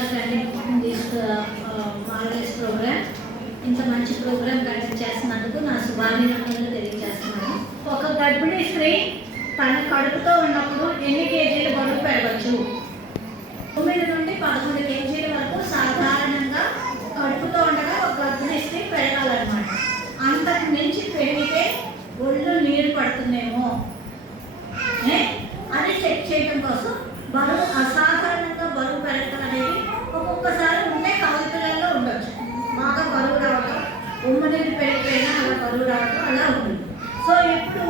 For conducting this models program ఇంత మంచి programme conduct చేస్తున్నందుకు నా శుభాభినందనలు తెలియజేస్తున్నాను. ఒక గర్భిణీ స్త్రీ తన కడుపుతో ఉన్నప్పుడు ఎన్ని కేజీలు బరువు పెరగచ్చు? తొమ్మిది నుండి పదకొండు కేజీల వరకు సాధారణంగా కడుపుతో ఉండగా ఒక గర్భిణీ స్త్రీ పెరగాలన్నమాట. అంతకు మించి పెరిగితే ఒళ్ళు నీరు పడుతుందేమో? ఏ? అది చెక్ చేయడం కోసం బరువు అసాధారణ బరువు అలా ఉంటుంది. సో ఇప్పుడు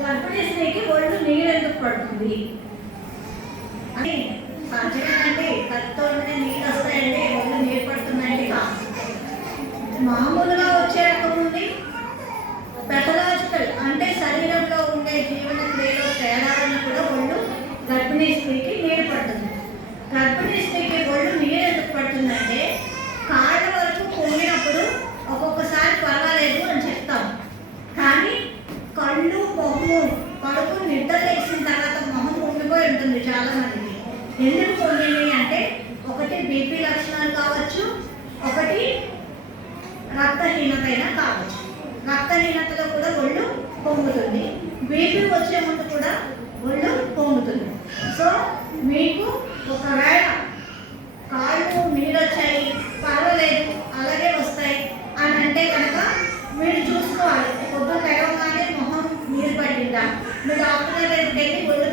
గర్భిణీ స్త్రీకి ఒళ్ళు నీరు ఎందుకు పడుతుంది? అని సహజమేనండి కత్తితో నీళ్ళు వస్తాయండి ఒళ్ళు నీళ్ళు పడుతుందండి మామూలుగా వచ్చే రకం ఉంది. పెథలాజికల్ అంటే శరీరంలో ఉండే జీవన క్రియలో తేడాలను కూడా ఒళ్ళు గర్భిణీ స్త్రీకి నీరు పడుతుంది గర్భిణీ స్త్రీకి ఒళ్ళు నీరు ఎందుకు పడుతుందంటే కాళ్ళ వరకు పొంగినప్పుడు ఒక్కొక్కసారి పర్వాలేదు అని చెప్తాం కానీ కళ్ళు మొహము కడుపు నిద్ర లేచిన తర్వాత మొహం పొంగిపోయి ఉంటుంది చాలా మందికి ఎందుకు పొంగింది అంటే ఒకటి బీపీ లక్షణాలు కావచ్చు ఒకటి రక్తహీనత అయినా కావచ్చు. రక్తహీనతలో కూడా ఒళ్ళు పొంగుతుంది. బీపీ వచ్చే ముందు కూడా ఒళ్ళు పొంగుతుంది. సో మీకు ఒకవేళ కాళ్ళు నీరు వచ్చాయి పర్వాలేదు అలాగే వస్తాయి అని అంటే కనుక మీరు చూసుకోవాలి. పొద్దున తెగవగానే మొహం నీరు పట్టిందా మీ డాక్టర్ దగ్గరికి వెళ్ళి ఒళ్ళు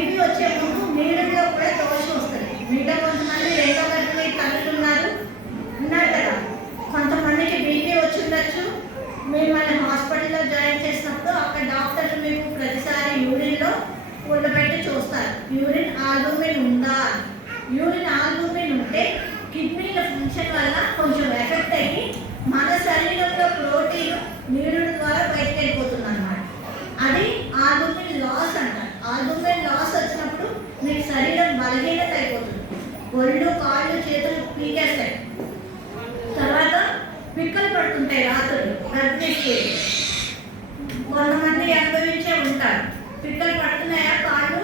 బీపీ వచ్చేప్పుడు ముందు కూడా దోషం వస్తుంది. మీలో కొంతమంది రెండో గంటలు తల్లులు ఉన్నారు. ఉన్నారు కదా. కొంతమందికి బీపీ వచ్చి ఉండొచ్చు. మిమ్మల్ని హాస్పిటల్లో జాయిన్ చేసినప్పుడు అక్కడ డాక్టర్లు మీకు ప్రతిసారి యూరిన్లో ఉండబెట్టి చూస్తారు. యూరిన్ ఆల్బూమిన్ ఉందా? యూరిన్ ఆల్బూమిన్ ఉంటే కిడ్నీల ఫంక్షన్ వల్ల కొంచెం ఒళ్ళు కాళ్ళు చేతులు పీకేస్తాయి. తర్వాత పిక్కలు పడుతుంటాయి రాత్రులు గర్భిణీ కొంతమంది అనుభవించే ఉంటారు. పిక్కలు పడుతున్నాయా? కాళ్ళు?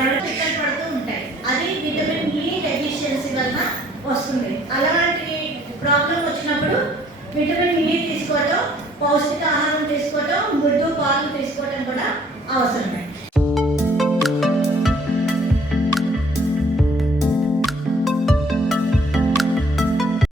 ఎవరు పిక్కలు పడుతూ ఉంటాయి. అది విటమిన్ e ఈ డెఫిషియన్సీ వలన వస్తుంది. అలాంటి ప్రాబ్లం వచ్చినప్పుడు విటమిన్ ఈ తీసుకోవటం పౌష్టికాహారం తీసుకోవటం గుడ్డు పాలు తీసుకోవటం కూడా అవసరమే.